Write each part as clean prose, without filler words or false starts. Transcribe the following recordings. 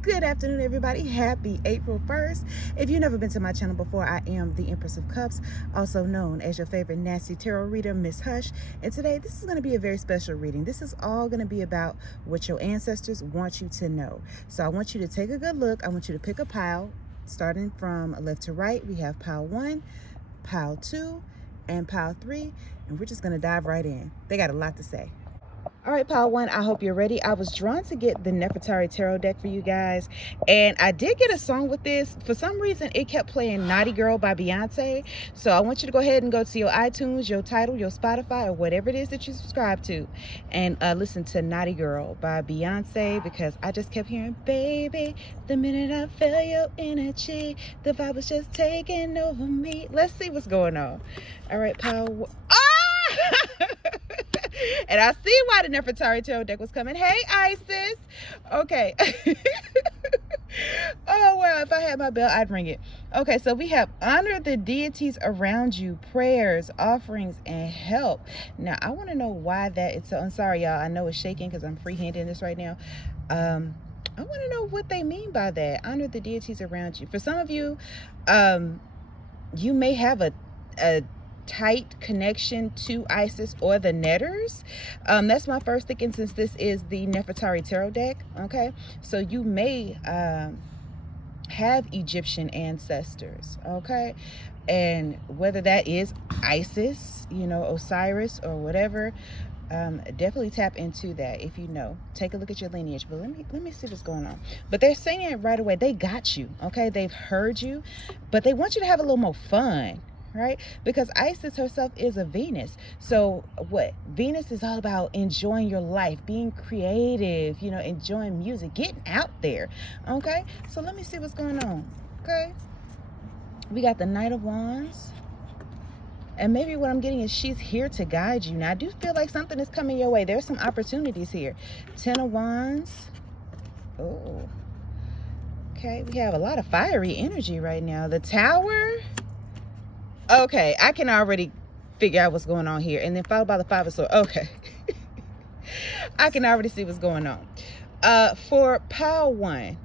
Good afternoon, everybody. Happy April 1st. If you've never been to my channel before, I am the Empress of Cups, also known as your favorite nasty tarot reader, Miss Hush. And today, this is going to be a very special reading. This is all going to be about what your ancestors want you to know. So I want you to take a good look. I want you to pick a pile, starting from left to right. We have pile 1, pile 2, and pile 3. And we're just going to dive right in. They got a lot to say. All right, pile 1, I hope you're ready. I was drawn to get the Nefertari Tarot deck for you guys, and I did get a song with this. For some reason, it kept playing Naughty Girl by Beyonce, so I want you to go ahead and go to your iTunes, your Tidal, your Spotify, or whatever it is that you subscribe to, and listen to Naughty Girl by Beyonce, because I just kept hearing, baby, the minute I felt your energy, the vibe was just taking over me. Let's see what's going on. All right, pile 1. And I see why the Nefertari Tarot deck was coming. Hey, Isis. Okay. Oh, well, if I had my bell, I'd ring it. Okay, so we have honor the deities around you, prayers, offerings, and help. Now, I want to know why that is so. I'm sorry, y'all. I know it's shaking because I'm freehanding this right now. I want to know what they mean by that. Honor the deities around you. For some of you, you may have a tight connection to Isis or the Netters. That's my first thinking, since this is the Nefertari Tarot deck. Okay, so you may have Egyptian ancestors. Okay, and whether that is Isis, you know, Osiris, or whatever, definitely tap into that if you know. Take a look at your lineage. But let me see what's going on. But they're saying it right away. They got you. Okay, they've heard you, but they want you to have a little more fun. Right? Because Isis herself is a Venus. So what? Venus is all about enjoying your life, being creative, you know, enjoying music, getting out there. Okay? So let me see what's going on. Okay? We got the Knight of Wands. And maybe what I'm getting is she's here to guide you. Now, I do feel like something is coming your way. There's some opportunities here. 10 of Wands. Oh. Okay, we have a lot of fiery energy right now. The Tower. Okay, I can already figure out what's going on here. And then followed by the 5 of Swords. Okay. I can already see what's going on. For pile 1,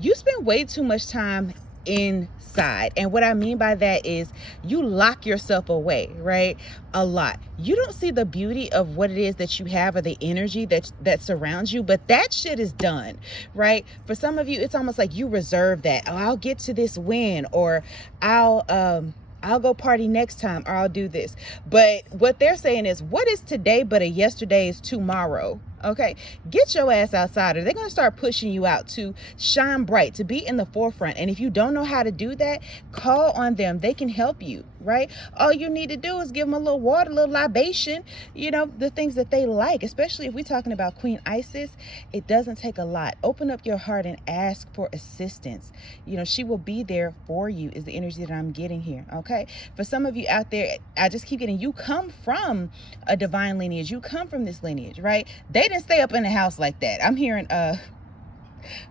you spend way too much time inside. And what I mean by that is you lock yourself away, right? A lot. You don't see the beauty of what it is that you have, or the energy that surrounds you, but that shit is done, right? For some of you, it's almost like you reserve that. Oh, I'll get to this win, or I'll go party next time, or I'll do this. But what they're saying is, what is today but a yesterday is tomorrow? Okay, get your ass outside, or they're going to start pushing you out to shine bright, to be in the forefront. And if you don't know how to do that, call on them. They can help you, right? All you need to do is give them a little water, a little libation, you know, the things that they like. Especially if we're talking about Queen Isis, it doesn't take a lot. Open up your heart and ask for assistance. You know, she will be there for you, is the energy that I'm getting here. Okay, for some of you out there, I just keep getting, you come from a divine lineage, you come from this lineage, right? They didn't stay up in the house like that. I'm hearing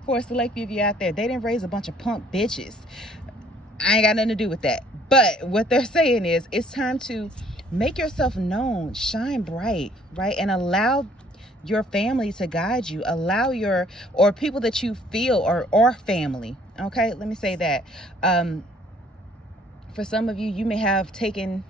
for a select few of you out there, they didn't raise a bunch of punk bitches. I ain't got nothing to do with that. But what they're saying is, it's time to make yourself known, shine bright, right? And allow your family to guide you. Allow your, or people that you feel or family. Okay, let me say that. For some of you, you may have taken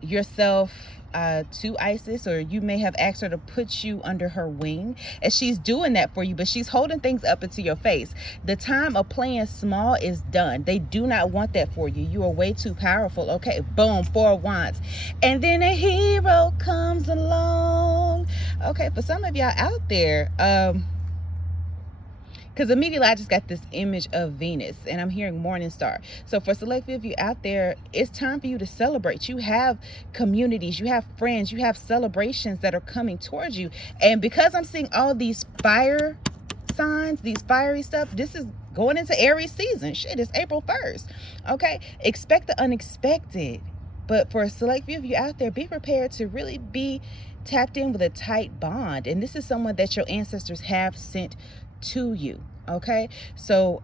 yourself to Isis, or you may have asked her to put you under her wing, and she's doing that for you, but she's holding things up into your face. The time of playing small is done. They do not want that for you. You are way too powerful. Okay, boom, 4 of Wands, and then a hero comes along. Okay, for some of y'all out there, because immediately I just got this image of Venus, and I'm hearing Morning Star. So for select few of you out there, it's time for you to celebrate. You have communities, you have friends, you have celebrations that are coming towards you. And because I'm seeing all these fire signs, these fiery stuff, this is going into Aries season. Shit, it's April 1st. Okay, expect the unexpected. But for a select few of you out there, be prepared to really be tapped in with a tight bond. And this is someone that your ancestors have sent to you. Okay, so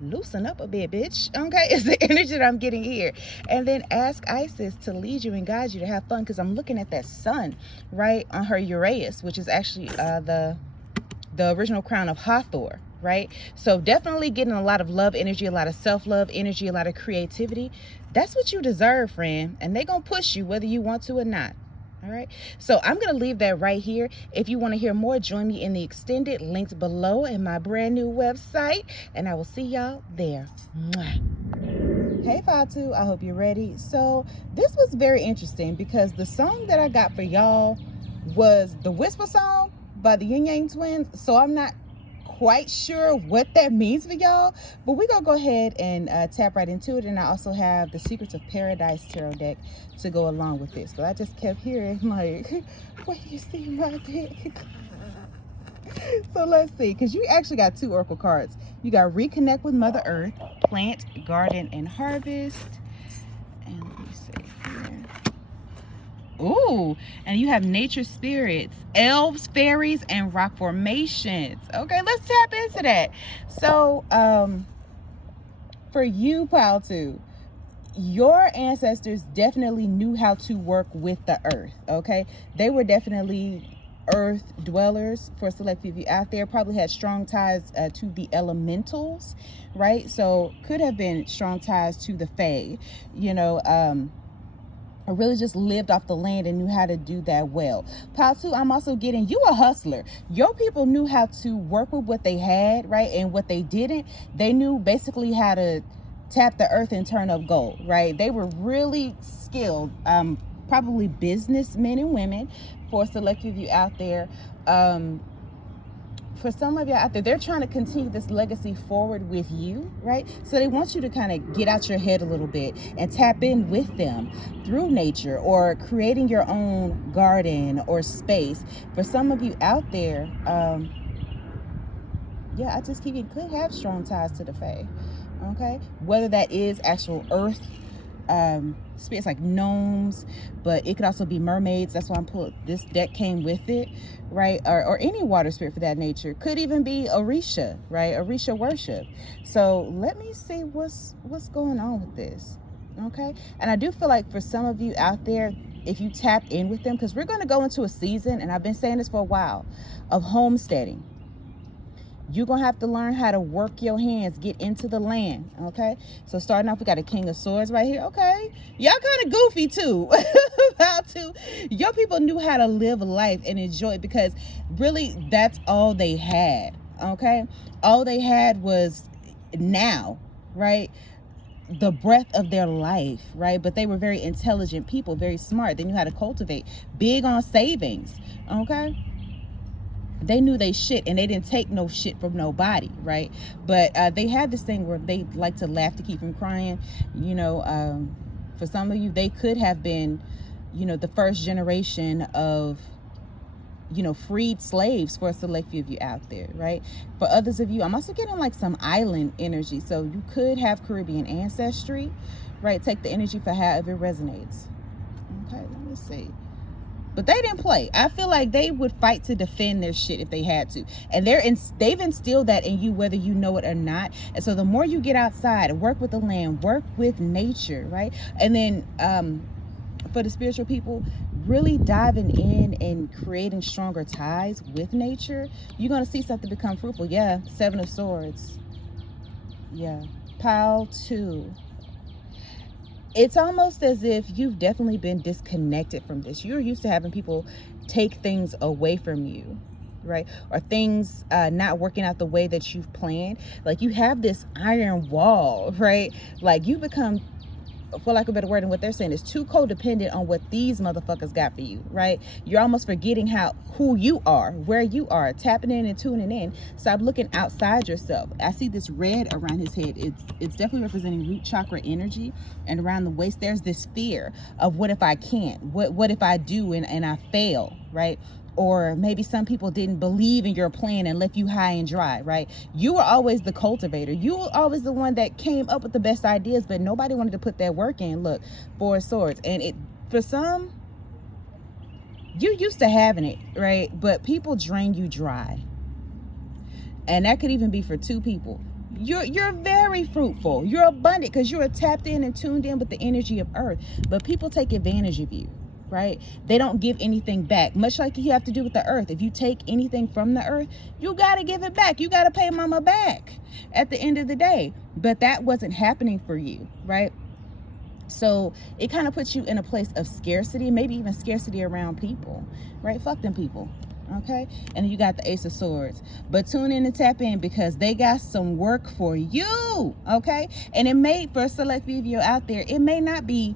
loosen up a bit, bitch. Okay, it's the energy that I'm getting here. And then ask Isis to lead you and guide you to have fun, because I'm looking at that sun right on her Uranus, which is actually the the original crown of Hathor, right? So definitely getting a lot of love energy, a lot of self-love energy, a lot of creativity. That's what you deserve, friend. And they're going to push you whether you want to or not. All right, so I'm going to leave that right here. If you want to hear more, join me in the extended links below in my brand new website, and I will see y'all there. Mwah. Hey Fatu, I hope you're ready. So this was very interesting because the song that I got for y'all was the Whisper song by the Yin Yang Twins. So I'm not quite sure what that means for y'all, but we're gonna go ahead and tap right into it. And I also have the Secrets of Paradise tarot deck to go along with this. So I just kept hearing like, what do you see my deck? So let's see, because you actually got 2 oracle cards. You got Reconnect with Mother Earth, Plant, Garden, and Harvest. And let me see here. Ooh, and you have nature spirits, elves, fairies, and rock formations. Okay, let's tap into that. So for you, Paltu, your ancestors definitely knew how to work with the earth. Okay, they were definitely earth dwellers. For a select few of you out there, probably had strong ties to the elementals, right? So could have been strong ties to the fae, you know, or really just lived off the land and knew how to do that well. Paltu, I'm also getting you a hustler. Your people knew how to work with what they had, right? And what they didn't, they knew basically how to tap the earth and turn up gold, right? They were really skilled, probably businessmen and women. For a select few of you out there, for some of you out there, they're trying to continue this legacy forward with you, right? So they want you to kind of get out your head a little bit and tap in with them through nature or creating your own garden or space. For some of you out there, yeah, I just keep, you could have strong ties to the fae, okay? Whether that is actual earth spirits like gnomes, but it could also be mermaids. That's why I'm pulling, this deck came with it, right? Or any water spirit for that nature. Could even be Orisha, right? Orisha worship. So let me see what's going on with this, okay? And I do feel like for some of you out there, if you tap in with them, because we're going to go into a season, and I've been saying this for a while, of homesteading. You're going to have to learn how to work your hands, get into the land, okay? So starting off, we got a King of Swords right here, okay? Y'all kind of goofy too. Your people knew how to live life and enjoy it because really that's all they had, okay? All they had was now, right? The breath of their life, right? But they were very intelligent people, very smart. They knew how to cultivate, big on savings, okay? They knew they shit and they didn't take no shit from nobody, right? But they had this thing where they like to laugh to keep from crying. You know, for some of you, they could have been, you know, the first generation of, you know, freed slaves for a select few of you out there, right? For others of you, I'm also getting like some island energy. So you could have Caribbean ancestry, right? Take the energy for however it resonates. Okay, let me see. But they didn't play. I feel like they would fight to defend their shit if they had to. And they've instilled that in you, whether you know it or not. And so the more you get outside and work with the land, work with nature, right? And then for the spiritual people, really diving in and creating stronger ties with nature, you're going to see something become fruitful. Yeah, 7 of Swords. Yeah, Pile 2. It's almost as if you've definitely been disconnected from this. You're used to having people take things away from you, right? Or things not working out the way that you've planned. Like you have this iron wall, right? Like you become, for lack of a better word, and what they're saying is too codependent on what these motherfuckers got for you, right? You're almost forgetting who you are, where you are, tapping in and tuning in. Stop looking outside yourself. I see this red around his head. It's definitely representing root chakra energy, and around the waist there's this fear of what if I can't, what if I do and I fail, right? Or maybe some people didn't believe in your plan and left you high and dry, right? You were always the cultivator. You were always the one that came up with the best ideas, but nobody wanted to put that work in. Look, 4 of Swords. And for some, you're used to having it, right? But people drain you dry. And that could even be for 2 people. You're very fruitful. You're abundant because you're tapped in and tuned in with the energy of earth. But people take advantage of you. right? They don't give anything back, much like you have to do with the earth. If you take anything from the earth, you got to give it back. You got to pay mama back at the end of the day. But that wasn't happening for you, right? So it kind of puts you in a place of scarcity, maybe even scarcity around people, right? Fuck them people. Okay, and you got the Ace of Swords. But tune in and tap in, because they got some work for you. Okay, and it may, for a select few of you out there, it may not be,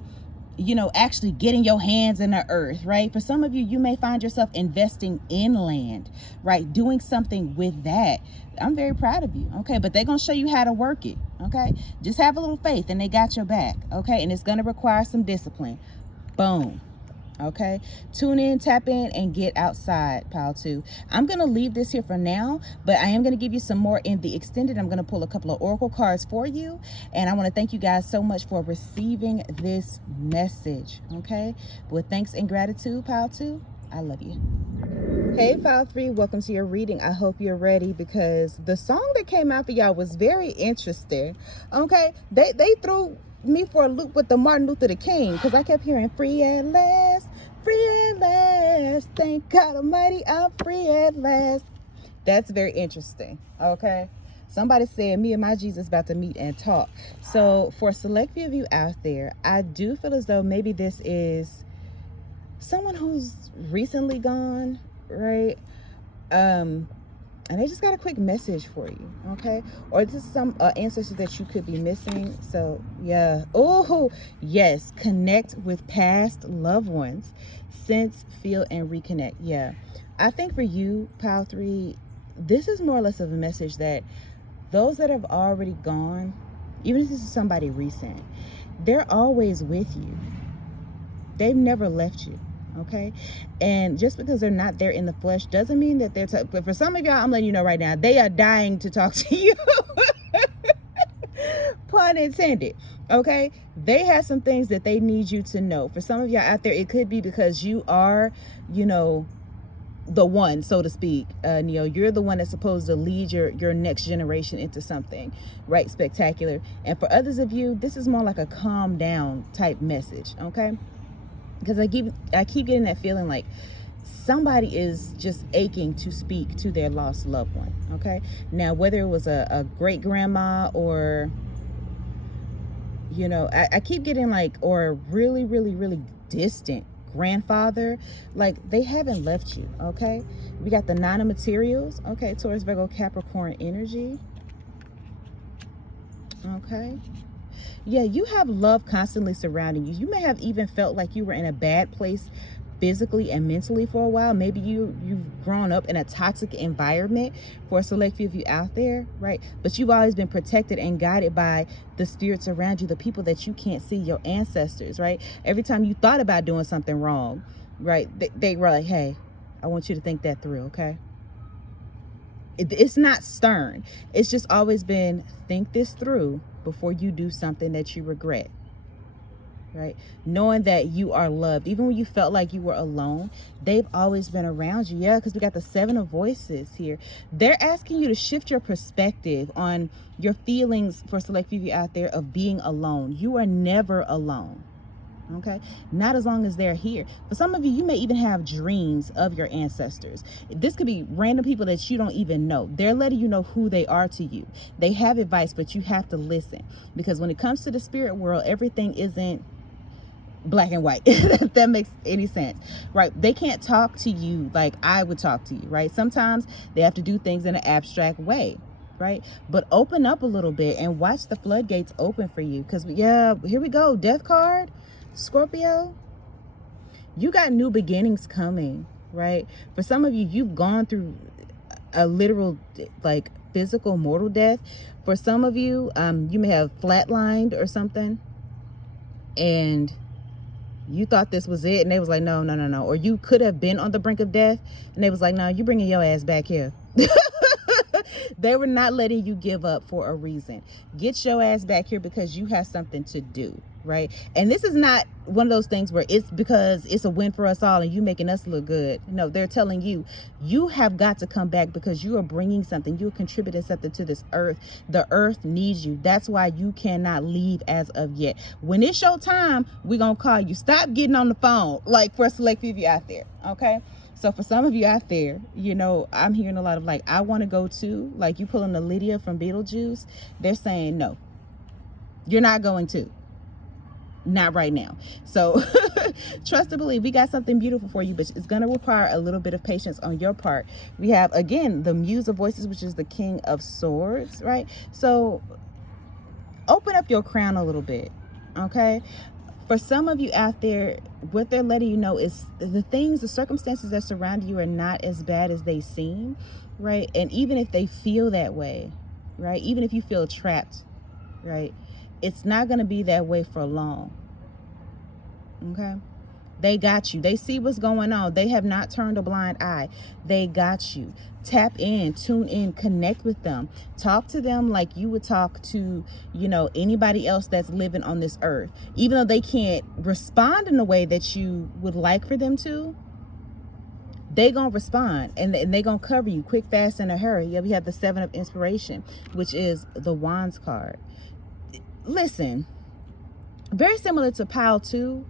you know, actually getting your hands in the earth, right? For some of you, you may find yourself investing in land, right? Doing something with that. I'm very proud of you. Okay, but they're gonna show you how to work it. Okay, just have a little faith and they got your back. Okay, and it's gonna require some discipline. Boom. Okay, tune in, tap in, and get outside, pile 2. I'm gonna leave this here for now, but I am gonna give you some more in the extended. I'm gonna pull a couple of oracle cards for you, and I want to thank you guys so much for receiving this message. Okay, with thanks and gratitude, pile 2, I love you. Hey, pile 3, welcome to your reading. I hope you're ready, because the song that came out for y'all was very interesting. Okay, they threw me for a loop with the Martin Luther King, because I kept hearing free at last, thank God Almighty, I'm free at last. That's very interesting. Okay, somebody said me and my Jesus about to meet and talk. So for a select few of you out there, I do feel as though maybe this is someone who's recently gone, right? And they just got a quick message for you, okay? Or this is some ancestors that you could be missing. So yeah, oh yes, connect with past loved ones, sense, feel, and reconnect. Yeah, I think for you, pile 3, this is more or less of a message that those that have already gone, even if this is somebody recent, they're always with you. They've never left you. Okay, and just because they're not there in the flesh doesn't mean that they're but for some of y'all, I'm letting you know right now, they are dying to talk to you. Pun intended. Okay, they have some things that they need you to know. For some of y'all out there, it could be because you are, you know, the one, so to speak. Neo, you're the one that's supposed to lead your next generation into something, right, spectacular. And for others of you, this is more like a calm down type message. Okay, because I keep getting that feeling like somebody is just aching to speak to their lost loved one. Okay, now whether it was a great grandma, or, you know, I keep getting like, or a really, really, really distant grandfather, like they haven't left you. Okay, we got the 9 of materials. Okay, Taurus, Virgo, Capricorn energy. Okay, yeah, you have love constantly surrounding you. You may have even felt like you were in a bad place physically and mentally for a while. Maybe you've grown up in a toxic environment, for a select few of you out there, right? But you've always been protected and guided by the spirits around you, the people that you can't see, your ancestors, right? Every time you thought about doing something wrong, right, they were like, hey, I want you to think that through. Okay, it's not stern. It's just always been, think this through before you do something that you regret, right? Knowing that you are loved. Even when you felt like you were alone, they've always been around you. Yeah, because we got the 7 of voices here. They're asking you to shift your perspective on your feelings, for select few of you out there, of being alone. You are never alone. Okay, not as long as they're here. For some of you, you may even have dreams of your ancestors. This could be random people that you don't even know. They're letting you know who they are to you. They have advice, but you have to listen, because when it comes to the spirit world, everything isn't black and white. If that makes any sense, right? They can't talk to you like I would talk to you, right? Sometimes they have to do things in an abstract way, right? But open up a little bit and watch the floodgates open for you, because yeah, here we go. Death card. Scorpio, you got new beginnings coming, right? For some of you, you've gone through a literal, like, physical mortal death. For some of you, you may have flatlined or something, and you thought this was it, and they was like, no. Or you could have been on the brink of death, and they was like, no, you bringing your ass back here. They were not letting you give up for a reason. Get your ass back here because you have something to do, right? And this is not one of those things where it's because it's a win for us all and you making us look good. No, they're telling you, you have got to come back because you are bringing something. You're contributing something to this earth. The earth needs you. That's why you cannot leave as of yet. When it's your time, we're going to call you. Stop getting on the phone, like for a select few of you out there, okay? So for some of you out there, you know, I'm hearing a lot of like, I want to go to, like you pulling the Lydia from Beetlejuice. They're saying, no, you're not going to. Not right now. So trust and believe, we got something beautiful for you, but it's going to require a little bit of patience on your part. We have, again, the Muse of Voices, which is the King of Swords, right? So open up your crown a little bit, okay? For some of you out there, what they're letting you know is the things, the circumstances that surround you are not as bad as they seem, right? And even if they feel that way, right? Even if you feel trapped, right? It's not going to be that way for long, okay? They got you. They see what's going on. They have not turned a blind eye. They got you. Tap in, tune in, connect with them. Talk to them like you would talk to, you know, anybody else that's living on this earth. Even though they can't respond in the way that you would like for them to, they gonna respond and they gonna cover you quick, fast, in a hurry. Yeah, we have the 7 of Inspiration, which is the Wands card. Listen, very similar to Pile 2.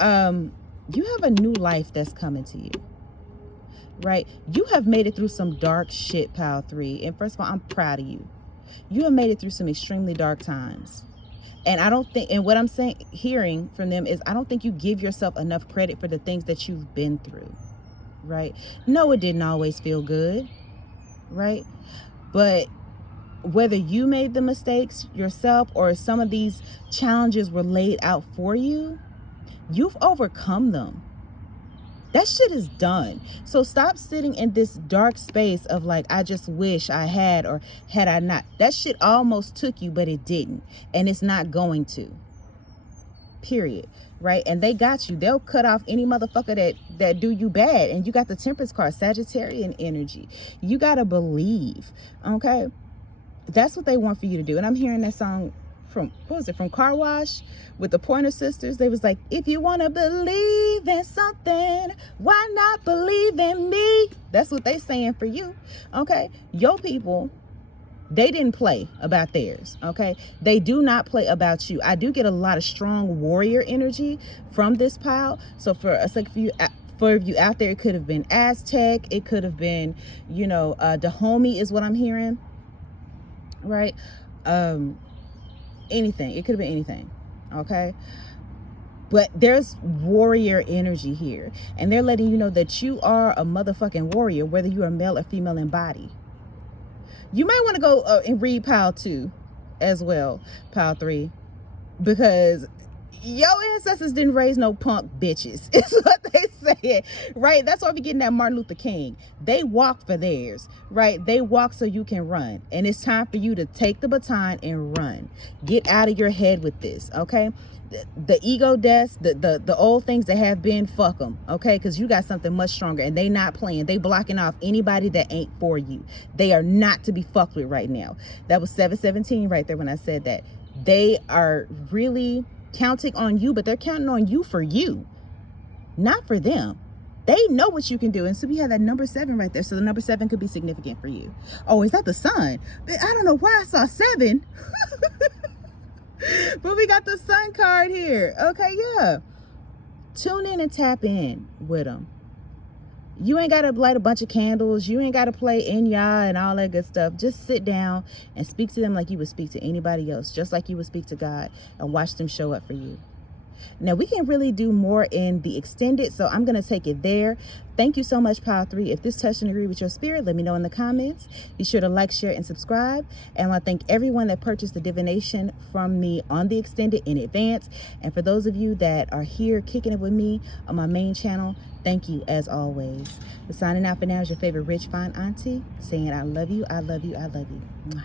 You have a new life that's coming to you, right? You have made it through some dark shit, Pile 3. And first of all, I'm proud of you. You have made it through some extremely dark times. And I don't think, and what I'm saying, hearing from them is, I don't think you give yourself enough credit for the things that you've been through, right? No, it didn't always feel good, right? But whether you made the mistakes yourself or some of these challenges were laid out for you, you've overcome them. That shit is done. So stop sitting in this dark space of like, I just wish I had, or had I not. That shit almost took you, but it didn't. And it's not going to. Period. Right? And they got you. They'll cut off any motherfucker that do you bad. And you got the Temperance card, Sagittarian energy. You got to believe. Okay? That's what they want for you to do. And I'm hearing that song from, what was it, from Car Wash with the Pointer Sisters. They was like, if you want to believe in something, why not believe in me? That's what they saying for you. Okay? Your people, they didn't play about theirs. Okay? They do not play about you. I do get a lot of strong warrior energy from this pile. So for us, like for you out there, it could have been Aztec. It could have been, you know, Dahomey is what I'm hearing. Right? Anything. It could have been anything. Okay? But there's warrior energy here. And they're letting you know that you are a motherfucking warrior, whether you are male or female in body. You might want to go and read Pile 2 as well, Pile 3, because your ancestors didn't raise no punk bitches. It's what they said, right? That's why we're getting that Martin Luther King. They walked for theirs, right? They walk so you can run. And it's time for you to take the baton and run. Get out of your head with this, okay? The ego deaths, the old things that have been, fuck them, okay? Because you got something much stronger, and they not playing. They blocking off anybody that ain't for you. They are not to be fucked with right now. That was 717 right there when I said that. They are really counting on you, but they're counting on you for you, not for them. They know what you can do. And so we have that number 7 right there. So the number 7 could be significant for you. Oh, is that the sun? I don't know why I saw 7. But we got the sun card here. Okay, yeah. Tune in and tap in with them. You ain't got to light a bunch of candles. You ain't got to play Enya and all that good stuff. Just sit down and speak to them like you would speak to anybody else, just like you would speak to God, and watch them show up for you. Now, we can really do more in the extended, so I'm going to take it there. Thank you so much, Pile 3. If this touched and agreed with your spirit, let me know in the comments. Be sure to like, share, and subscribe. And I want to thank everyone that purchased the divination from me on the extended in advance. And for those of you that are here kicking it with me on my main channel, thank you as always. But signing out for now is your favorite rich, fine auntie, saying I love you, I love you, I love you. Mwah.